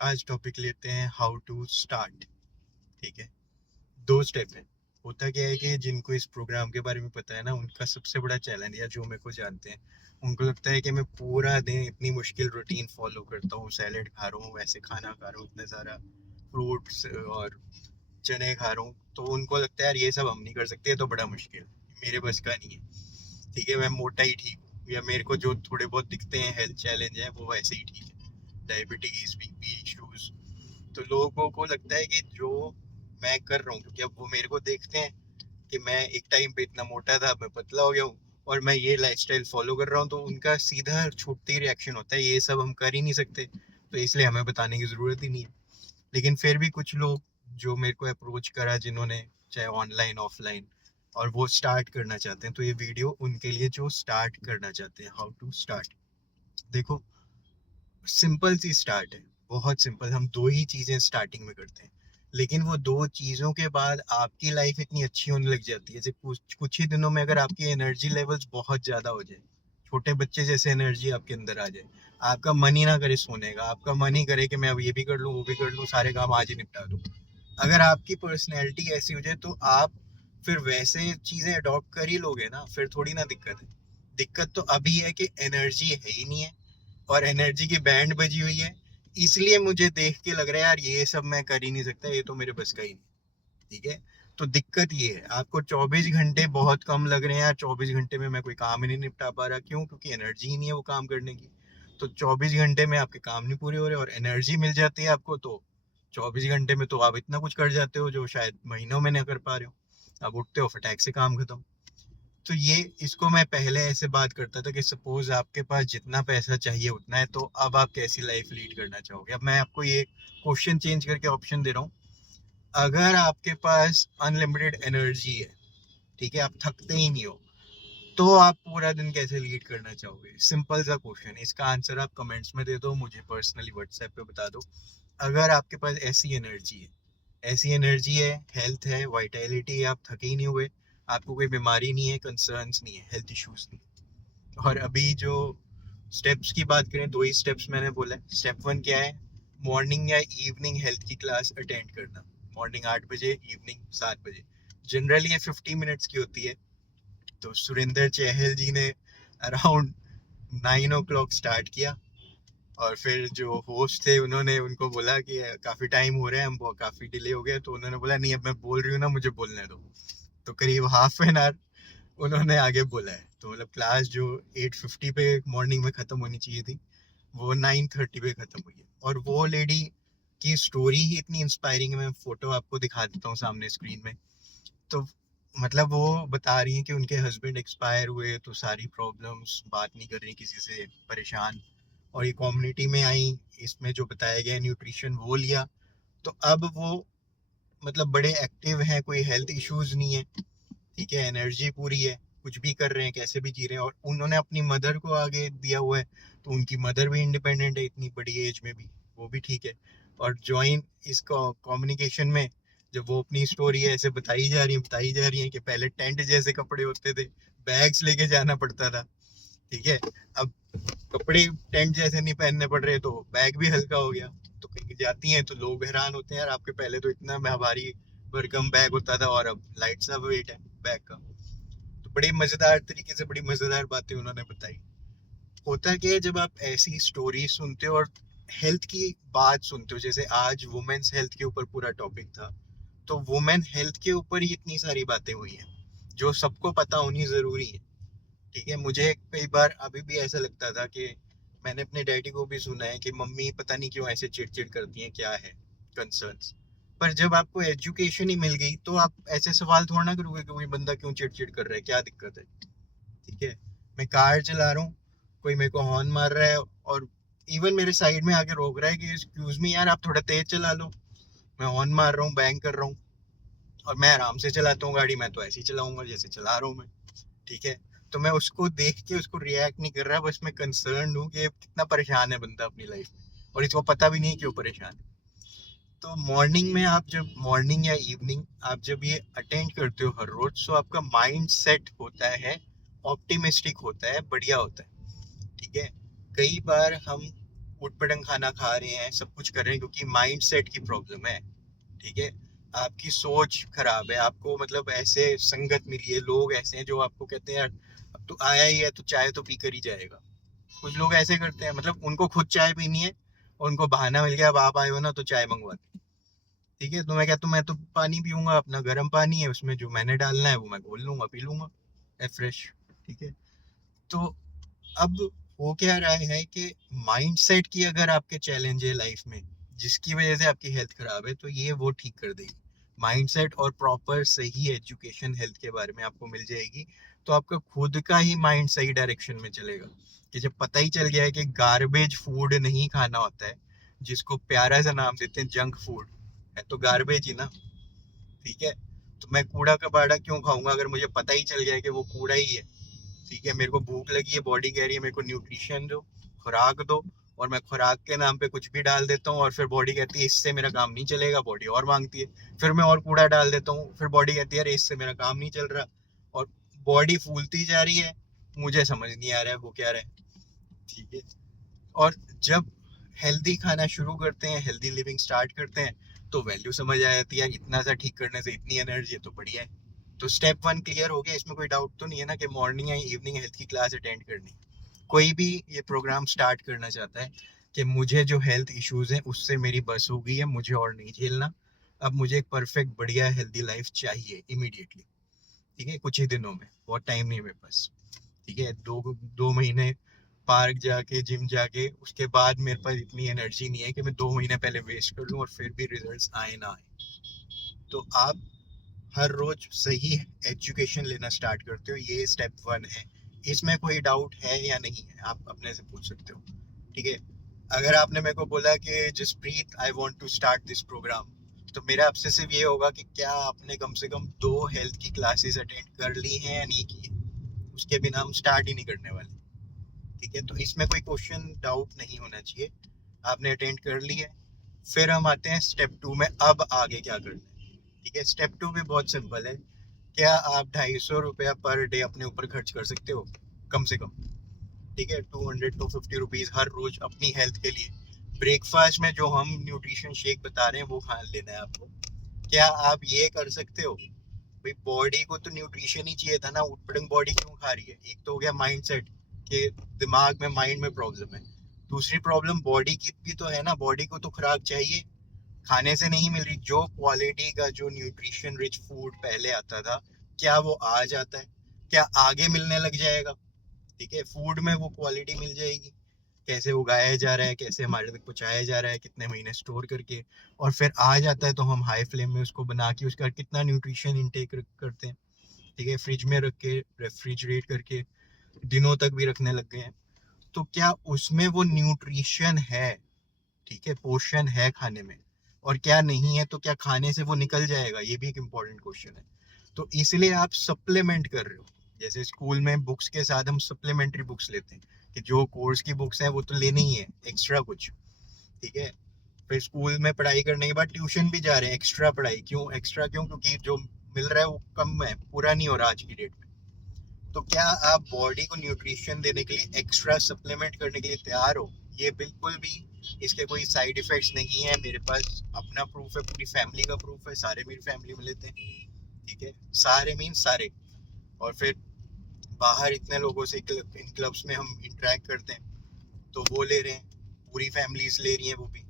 आज टॉपिक लेते हैं हाउ टू स्टार्ट। ठीक है, दो स्टेप है। होता क्या है कि जिनको इस प्रोग्राम के बारे में पता है ना, उनका सबसे बड़ा चैलेंज, या जो मेरे को जानते हैं, उनको लगता है कि मैं पूरा दिन इतनी मुश्किल रूटीन फॉलो करता हूँ, सैलेड खा रहा हूँ, ऐसे खाना खा रहा हूँ, इतना सारा फ्रूट्स और चने खा रहा हूँ, तो उनको लगता है यार ये सब हम नहीं कर सकते, ये तो बड़ा मुश्किल, मेरे बस का नहीं है। ठीक है, मैं मोटा ही ठीक हूँ, या मेरे को जो थोड़े बहुत दिखते हैं हेल्थ चैलेंज है वो वैसे ही ठीक है, डायबिटीज, बीपी इश्यूज। तो लोगों को लगता है कि जो मैं कर रहा हूँ, क्योंकि अब वो मेरे को देखते हैं कि मैं एक टाइम पे इतना मोटा था, अब मैं पतला हो गया हूँ और मैं ये लाइफस्टाइल फॉलो कर रहा हूँ, तो उनका सीधा छूटते ही रिएक्शन होता है ये सब हम कर ही नहीं सकते, तो इसलिए हमें बताने की जरूरत ही नहीं है। लेकिन फिर भी कुछ लोग जो मेरे को अप्रोच करा, जिन्होंने चाहे ऑनलाइन ऑफलाइन, और वो स्टार्ट करना चाहते हैं, तो ये वीडियो उनके लिए जो स्टार्ट करना चाहते हैं, हाउ टू स्टार्ट। देखो, सिंपल सी स्टार्ट है, बहुत सिंपल। हम दो ही चीजें स्टार्टिंग में करते हैं, लेकिन वो दो चीजों के बाद आपकी लाइफ इतनी अच्छी होने लग जाती है। जैसे कुछ कुछ ही दिनों में अगर आपकी एनर्जी लेवल्स बहुत ज्यादा हो जाए, छोटे बच्चे जैसे एनर्जी आपके अंदर आ जाए, आपका मन ही ना करे सोने का, आपका मन ही करे कि मैं अब ये भी कर लूँ, वो भी कर लूँ, सारे काम आज ही निपटा दूँ। अगर आपकी पर्सनैलिटी ऐसी हो जाए, तो आप फिर वैसे चीजें अडॉप्ट कर ही लोगे ना, फिर थोड़ी ना दिक्कत है। दिक्कत तो अभी है कि एनर्जी है ही नहीं है, और एनर्जी की बैंड बजी हुई है। इसलिए मुझे देख के लग रहा है यार ये सब मैं कर ही नहीं सकता, ये तो मेरे बस का ही नहीं। ठीक है, तो दिक्कत ये है, आपको 24 घंटे बहुत कम लग रहे हैं यार, 24 घंटे में मैं कोई काम ही नहीं निपटा पा रहा। क्यों? क्योंकि एनर्जी ही नहीं है वो काम करने की। तो 24 घंटे में आपके काम नहीं पूरे हो रहे, और एनर्जी मिल जाती है आपको, तो 24 घंटे में तो आप इतना कुछ कर जाते हो जो शायद महीनों में नहीं कर पा रहे हो। आप उठते हो, फटाक से काम खत्म। तो ये, इसको मैं पहले ऐसे बात करता था कि सपोज आपके पास जितना पैसा चाहिए उतना है, तो अब आप कैसी लाइफ लीड करना चाहोगे। अब मैं आपको ये क्वेश्चन चेंज करके ऑप्शन दे रहा हूँ। अगर आपके पास अनलिमिटेड एनर्जी है, ठीक है, आप थकते ही नहीं हो, तो आप पूरा दिन कैसे लीड करना चाहोगे? सिंपल सा क्वेश्चन है, इसका आंसर आप कमेंट्स में दे दो, मुझे पर्सनली व्हाट्सएप पे बता दो। अगर आपके पास ऐसी एनर्जी है, ऐसी एनर्जी है, हेल्थ है, वाइटैलिटी है, आप थके ही नहीं हुए, आपको कोई बीमारी नहीं है, कंसर्न्स नहीं है, हेल्थ इश्यूज नहीं है। और अभी जो स्टेप्स की बात करें, दो ही स्टेप्स मैंने बोला है। स्टेप वन क्या है? मॉर्निंग या इवनिंग हेल्थ की क्लास अटेंड करना। मॉर्निंग 8 बजे, इवनिंग 7 बजे। जनरली ये 50 मिनट्स की होती है। तो सुरेंद्र चहल जी ने अराउंड 9 o'clock स्टार्ट किया, और फिर जो होस्ट थे उन्होंने उनको बोला कि काफी टाइम हो रहा है, हम काफी डिले हो गया, तो उन्होंने बोला नहीं, अब मैं बोल रही हूँ ना, मुझे बोलने दो। तो करीब हाफ एन आवर उन्होंने आगे बोला है। तो मतलब क्लास जो 8:50 पे मॉर्निंग में खत्म होनी चाहिए थी, वो 9:30 पे खत्म हुई है। और वो लेडी की स्टोरी ही इतनी इंस्पायरिंग है, मैं फोटो आपको दिखा देता हूँ सामने स्क्रीन में। तो मतलब वो बता रही हैं कि उनके हस्बैंड एक्सपायर हुए, तो सारी प्रॉब्लम्स, बात नहीं कर रही किसी से, परेशान, और ये कम्युनिटी में आई, इसमें जो बताया गया न्यूट्रिशन वो लिया, तो अब वो मतलब बड़े एक्टिव हैं, कोई हेल्थ इश्यूज नहीं है। ठीक है, एनर्जी पूरी है, कुछ भी कर रहे हैं, कैसे भी जी रहे हैं, और उन्होंने अपनी मदर को आगे दिया हुआ है, तो उनकी मदर भी इंडिपेंडेंट है इतनी बड़ी एज में भी, वो भी ठीक है। और ज्वाइन इस कम्युनिकेशन में, जब वो अपनी स्टोरी ऐसे बताई जा रही है कि पहले टेंट जैसे कपड़े होते थे, बैग्स लेके जाना पड़ता था। ठीक है, अब कपड़े टेंट जैसे नहीं पहनने पड़ रहे, तो बैग भी हल्का हो गया। तो कहीं जाती हैं तो लोग हैरान होते हैं, यार आपके पहले तो इतना भारी भरकम बैग होता था, और अब लाइट सा वेट है बैग का। तो बड़ी मजेदार तरीके से, बड़ी मजेदार बातें उन्होंने बताई। होता क्या है, जब आप ऐसी स्टोरी सुनते हो और हेल्थ की बात सुनते हो, जैसे आज वुमेन्स हेल्थ के ऊपर पूरा टॉपिक था, तो वुमेन हेल्थ के ऊपर ही इतनी सारी बातें हुई हैं जो सबको पता होनी जरूरी है। ठीक है, मुझे कई बार अभी भी ऐसा लगता था कि मैंने अपने डैडी को भी सुना है कि मम्मी पता नहीं क्यों ऐसे चिड़चिड़ करती हैं, क्या है कंसर्न्स। पर जब आपको एजुकेशन ही मिल गई, तो आप ऐसे सवाल थोड़ा ना करोगे कि कोई बंदा क्यों चिड़चिड़ कर रहा है, क्या दिक्कत है। ठीक है, मैं कार चला रहा हूँ, कोई मेरे को हॉर्न मार रहा है, और इवन मेरे साइड में आके रोक रहा है कि एक्सक्यूज मी यार, आप थोड़ा तेज चला लो। मैं हॉर्न मार रहा हूँ, बैंग कर रहा हूँ, और मैं आराम से चलाता हूँ गाड़ी, मैं तो ऐसे ही चलाऊंगा जैसे चला रहा हूँ मैं। ठीक है, तो मैं उसको देख के उसको रिएक्ट नहीं कर रहा, बस मैं कंसर्न हूँ कि कितना परेशान है बंदा अपनी लाइफ में, और इसको पता भी नहीं क्यों परेशान है। तो मॉर्निंग में आप जब, मॉर्निंग या इवनिंग आप जब ये अटेंड करते हो हर रोज, तो आपका माइंड सेट होता है, ऑप्टिमिस्टिक होता है, बढ़िया होता है। ठीक है, कई बार हम ऊट-पटांग खाना खा रहे हैं, सब कुछ कर रहे हैं क्योंकि माइंड सेट की प्रॉब्लम है, ठीक है? आपकी सोच खराब है, आपको मतलब ऐसे संगत मिली है, लोग ऐसे हैं जो आपको कहते हैं यार अब तू आया ही है तो चाय तो पी कर ही जाएगा। कुछ लोग ऐसे करते हैं, मतलब उनको खुद चाय पीनी है और उनको बहाना मिल गया अब आप आए हो ना तो चाय मंगवा दी। ठीक है, तो मैं कहता हूँ मैं तो पानी पीऊंगा, अपना गर्म पानी है, उसमें जो मैंने डालना है वो मैं घोल लूंगा, पी लूंगा फ्रेश। ठीक है, तो अब हो क्या रहा है कि माइंडसेट की अगर आपके चैलेंज है लाइफ में जिसकी वजह से आपकी हेल्थ खराब है तो ये वो ठीक कर देगी। माइंडसेट और प्रॉपर सही एजुकेशन हेल्थ के बारे में आपको मिल जाएगी, तो आपका खुद का ही माइंड सही डायरेक्शन में चलेगा। कि जब पता ही चल गया है कि गार्बेज फूड नहीं खाना होता है, जिसको प्यारा सा नाम देते हैं जंक फूड, है तो गार्बेज ही ना। ठीक है, तो मैं कूड़ा कबाड़ा क्यों खाऊंगा अगर मुझे पता ही चल गया है कि वो कूड़ा ही है। ठीक है, मेरे को भूख लगी है, बॉडी कह रही है मेरे को न्यूट्रिशन दो, खुराक दो, और मैं खुराक के नाम पे कुछ भी डाल देता हूँ और फिर बॉडी कहती है इससे मेरा काम नहीं चलेगा, बॉडी और मांगती है। फिर मैं और कूड़ा डाल देता हूँ, फिर बॉडी कहती है अरे इससे मेरा काम नहीं चल रहा, और बॉडी फूलती जा रही है। मुझे समझ नहीं आ रहा है वो क्या रहा है। ठीक है, और जब हेल्दी खाना शुरू करते हैं, हेल्दी लिविंग स्टार्ट करते हैं, तो वैल्यू समझ आ जाती है यार इतना सा ठीक करने से इतनी एनर्जी है तो बढ़िया है। तो स्टेप 1 क्लियर हो गया, इसमें कोई डाउट तो नहीं है ना कि मॉर्निंग या इवनिंग हेल्थ की क्लास अटेंड करनी। कोई भी ये प्रोग्राम स्टार्ट करना चाहता है कि मुझे जो हेल्थ इश्यूज हैं उससे मेरी बस हो गई है, मुझे और नहीं झेलना, अब मुझे एक परफेक्ट बढ़िया हेल्दी लाइफ चाहिए इमीडिएटली। ठीक है, कुछ ही दिनों में, बहुत टाइम नहीं है मेरे पास। ठीक है, 2 महीने पार्क जाके जिम जाके उसके बाद मेरे पास इतनी एनर्जी नहीं है कि मैं 2 महीने पहले वेस्ट कर लूँ और फिर भी रिजल्ट्स आए ना आए। तो आप हर रोज सही एजुकेशन लेना स्टार्ट करते हो, ये स्टेप 1 है। इसमें कोई डाउट है या नहीं है आप अपने से पूछ सकते हो। ठीक है, अगर आपने मेरे को बोला कि Jaspreet I want to start this programme, तो मेरा आपसे सिर्फ ये होगा कि क्या आपने कम से कम 2 हेल्थ की क्लासेस अटेंड कर ली हैं या नहीं की है। उसके बिना हम स्टार्ट ही नहीं करने वाले। ठीक है, तो इसमें कोई क्वेश्चन डाउट नहीं होना चाहिए, आपने अटेंड कर ली है। फिर हम आते हैं स्टेप 2 में, अब आगे क्या करना है। ठीक है, स्टेप 2 भी बहुत सिंपल है। क्या आप 250 रुपया पर डे अपने ऊपर खर्च कर सकते हो, कम से कम। ठीक है, 200 to 250 रुपीज हर रोज अपनी हेल्थ के लिए। ब्रेकफास्ट में जो हम न्यूट्रिशन शेक बता रहे हैं वो खा लेना है आपको। क्या आप ये कर सकते हो। भाई बॉडी को तो न्यूट्रिशन ही चाहिए था ना, उटपटंग बॉडी क्यों खा रही है। एक तो हो गया माइंडसेट के दिमाग में, माइंड में प्रॉब्लम है। दूसरी प्रॉब्लम बॉडी की भी तो है ना, बॉडी को तो खुराक चाहिए, खाने से नहीं मिल रही। जो क्वालिटी का जो न्यूट्रिशन रिच फूड पहले आता था, क्या वो आज आता है, क्या आगे मिलने लग जाएगा। ठीक है, फूड में वो क्वालिटी मिल जाएगी, कैसे उगाया जा रहा है, कैसे हमारे तक पहुंचाया जा रहा है, कितने महीने स्टोर करके, और फिर आ जाता है तो हम हाई फ्लेम में उसको बना के उसका कितना न्यूट्रिशन इनटेक करते हैं। ठीक है, फ्रिज में रख के रेफ्रिजरेट करके दिनों तक भी रखने लग गए हैं। तो क्या उसमें वो न्यूट्रिशन है, ठीक है, पोषण है खाने में, और क्या नहीं है, तो क्या खाने से वो निकल जाएगा, ये भी एक इम्पोर्टेंट क्वेश्चन है। तो इसलिए आप सप्लीमेंट कर रहे हो। जैसे स्कूल में बुक्स के साथ हम सप्लीमेंट्री बुक्स लेते हैं कि जो कोर्स की बुक्स हैं वो तो लेनी ही है, एक्स्ट्रा कुछ। ठीक है, फिर स्कूल में पढ़ाई करने के बाद ट्यूशन भी जा रहे हैं, एक्स्ट्रा पढ़ाई क्यों, एक्स्ट्रा क्यों, क्योंकि जो मिल रहा है वो कम है, पूरा नहीं हो रहा आज की डेट में। तो क्या आप बॉडी को न्यूट्रिशन देने के लिए एक्स्ट्रा सप्लीमेंट करने के लिए तैयार हो। ये बिल्कुल भी, इसके कोई साइड इफेक्ट्स नहीं है, मेरे पास अपना प्रूफ है, पूरी फैमिली का प्रूफ है, सारे मेरी फैमिली में लेते हैं। ठीक है, सारे मीन सारे। और फिर बाहर इतने लोगों से इन क्लब्स में हम इंटरेक्ट करते हैं तो वो ले रहे हैं, पूरी फैमिलीज ले रही हैं वो भी।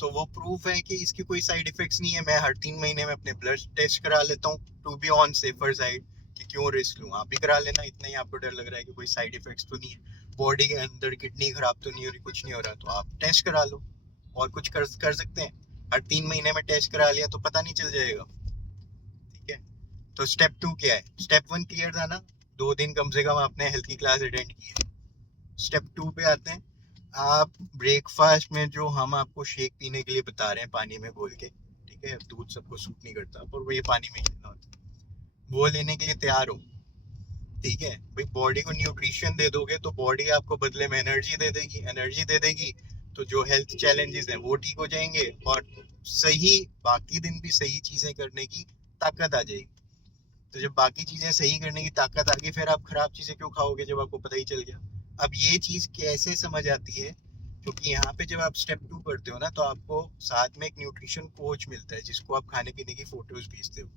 तो वो प्रूफ है कि इसकी कोई साइड इफेक्ट्स नहीं है। मैं हर 3 महीने में अपने ब्लड टेस्ट करा लेता हूँ, to be on safer side, कि क्यों रिस्क लूँ। आप भी करा लेना, इतना ही आपको डर लग रहा है कि कोई साइड इफेक्ट्स तो नहीं है, बॉडी के अंदर किडनी खराब तो नहीं हो रही, कुछ नहीं हो रहा, तो आप टेस्ट करा लो। और कुछ कर सकते हैं, हर 3 महीने में टेस्ट करा लिया तो पता नहीं चल जाएगा। ठीक है, तो स्टेप 2 क्या है। स्टेप 1 क्लियर था ना, 2 दिन कम से कम आपने हेल्थ की क्लास अटेंड की है। स्टेप 2 पे आते हैं। आप ब्रेकफास्ट में जो हम आपको शेक पीने के लिए बता रहे हैं पानी में घोल के, ठीक है, दूध सबको सूट नहीं करता पर वो ये पानी में ही लेना होता है, वो लेने के लिए तैयार हो। ठीक है भाई, बॉडी को न्यूट्रिशन दे दोगे तो बॉडी आपको बदले में एनर्जी दे देगी, एनर्जी दे देगी तो जो हेल्थ चैलेंजेस हैं वो ठीक हो जाएंगे, और सही बाकी दिन भी सही चीजें करने की ताकत आ जाएगी। तो जब बाकी चीजें सही करने की ताकत आ गई, फिर आप खराब चीजें क्यों खाओगे जब आपको पता ही चल गया। अब ये चीज कैसे समझ आती है क्योंकि यहाँ पे जब आप स्टेप 2 करते हो ना, तो आपको साथ में एक न्यूट्रिशन कोच मिलता है जिसको आप खाने पीने की फोटोज भेजते हो,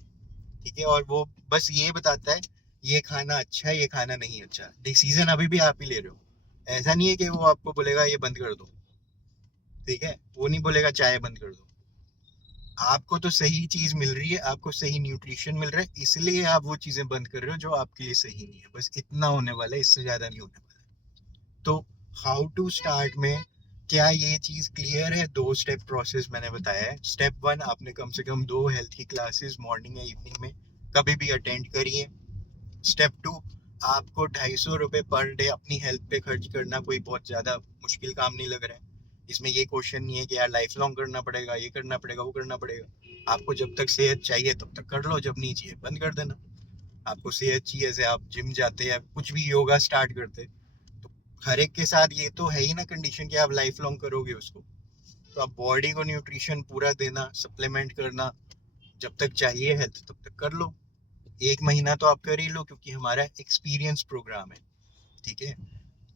ठीक है, और वो बस ये बताता है ये खाना अच्छा है, ये खाना नहीं अच्छा। डिसीजन अभी भी आप ही ले रहे हो। ऐसा नहीं है कि वो आपको बोलेगा ये बंद कर दो, ठीक है, वो नहीं बोलेगा चाय बंद कर दो। आपको तो सही चीज मिल रही है, आपको सही न्यूट्रिशन मिल रहा है, इसलिए आप वो चीजें बंद कर रहे हो जो आपके लिए सही नहीं है। बस इतना होने वाला है, इससे ज्यादा नहीं होने वाला है। तो हाउ टू स्टार्ट में क्या ये चीज क्लियर है? 2 स्टेप प्रोसेस मैंने बताया है। स्टेप 1, आपने कम से कम 2 हेल्थ की क्लासेस मॉर्निंग या इवनिंग में कभी भी अटेंड करिए। स्टेप 2, आपको 250 रुपये पर डे अपनी हेल्थ पे खर्च करना कोई बहुत ज्यादा मुश्किल काम नहीं लग रहा है। इसमें ये क्वेश्चन नहीं है कि यार लाइफ लॉन्ग करना पड़ेगा, ये करना पड़ेगा, वो करना पड़ेगा। आपको जब तक सेहत चाहिए तब तक कर लो, जब नहीं चाहिए बंद कर देना। आपको सेहत चाहिए, जैसे आप जिम जाते या कुछ भी योगा स्टार्ट करते, तो हर एक के साथ ये तो है ही ना कंडीशन कि आप लाइफ लॉन्ग करोगे उसको। तो आप बॉडी को न्यूट्रिशन पूरा देना, सप्लीमेंट करना, जब तक चाहिए हेल्थ तब तक कर लो। 1 महीना तो आप कर ही लो, क्योंकि हमारा एक्सपीरियंस प्रोग्राम है, ठीक है।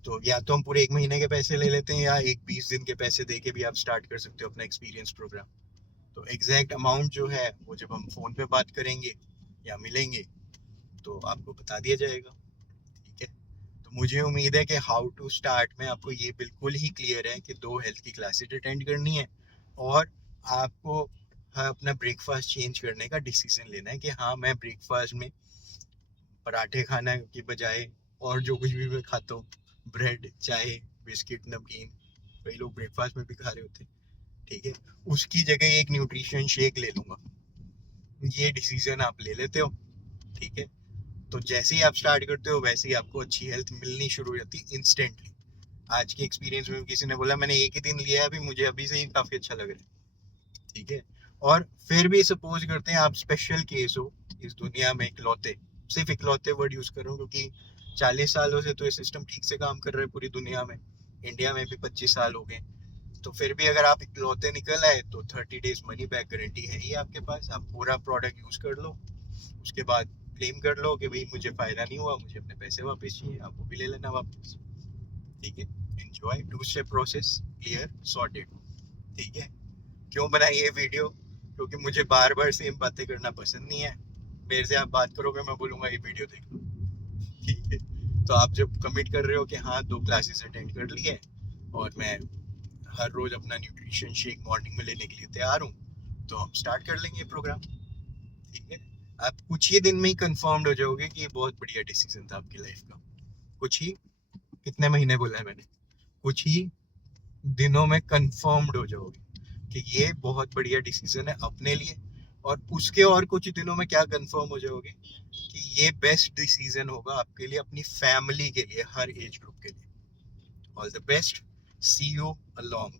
तो या तो हम पूरे 1 महीने के पैसे ले लेते हैं, या एक 20 दिन के पैसे दे के भी आप स्टार्ट कर सकते हो अपना एक्सपीरियंस प्रोग्राम। तो एग्जैक्ट अमाउंट जो है वो जब हम फोन पे बात करेंगे या मिलेंगे तो आपको बता दिया जाएगा, ठीक है। तो मुझे उम्मीद है कि हाउ टू स्टार्ट में आपको ये बिल्कुल ही क्लियर है कि 2 हेल्थ की क्लासेज अटेंड करनी है, और आपको अपना ब्रेकफास्ट चेंज करने का डिसीजन लेना है कि हाँ, मैं ब्रेकफास्ट में पराठे खाने की बजाय और जो कुछ भी मैं खाता हूँ, ब्रेड, चाय, बिस्किट, नमकीन, कई लोग ब्रेकफास्ट में भी खा रहे होते हैं, ठीक है, उसकी जगह एक न्यूट्रिशन शेक ले लूंगा। ये डिसीजन आप ले लेते हो, ठीक है। तो जैसे ही आप स्टार्ट करते हो वैसे ही आपको अच्छी हेल्थ मिलनी शुरू हो जाती है इंस्टेंटली। आज के एक्सपीरियंस में किसी ने बोला मैंने एक ही दिन लिया है, अभी मुझे अभी से ही काफी अच्छा लग रहा है, ठीक है। और फिर भी सपोज करते हैं आप स्पेशल केस हो, इस दुनिया में इकलौते, सिर्फ इकलौते वर्ड यूज कर रहा हूँ क्योंकि 40 सालों से तो ये सिस्टम ठीक से काम कर रहा है पूरी दुनिया में। इंडिया में भी 25 साल हो गए। तो फिर भी अगर आप इकलौते निकल आए तो 30 डेज मनी बैक गारंटी है ही आपके पास। आप पूरा प्रोडक्ट यूज कर लो, उसके बाद क्लेम कर लो कि भाई मुझे फायदा नहीं हुआ, मुझे अपने पैसे वापस चाहिए, आप वो भी ले लेना वापस, ठीक है। Enjoy 2 step process, clear, sorted, ठीक है। क्यों बनाई ये वीडियो? क्योंकि मुझे बार बार सेम बातें करना पसंद नहीं है। मेरे से आप बात करोगे, मैं बोलूंगा ये वीडियो देख लो, ठीक है। तो आप जब कमिट कर रहे हो कि हाँ 2 क्लासेस अटेंड कर ली है और मैं हर रोज अपना न्यूट्रिशन शेक मॉर्निंग में लेने के लिए तैयार हूँ, तो हम स्टार्ट कर लेंगे प्रोग्राम, ठीक है। आप कुछ ही दिन में ही कंफर्म्ड हो जाओगे कि ये बहुत बढ़िया डिसीजन था आपकी लाइफ का। कुछ ही, कितने महीने बोला है मैंने? कुछ ही दिनों में कंफर्म्ड हो जाओगे कि ये बहुत बढ़िया डिसीजन है अपने लिए। और उसके और कुछ दिनों में क्या कंफर्म हो जाओगे कि ये बेस्ट डिसीजन होगा आपके लिए, अपनी फैमिली के लिए, हर एज ग्रुप के लिए। All the best, see you along.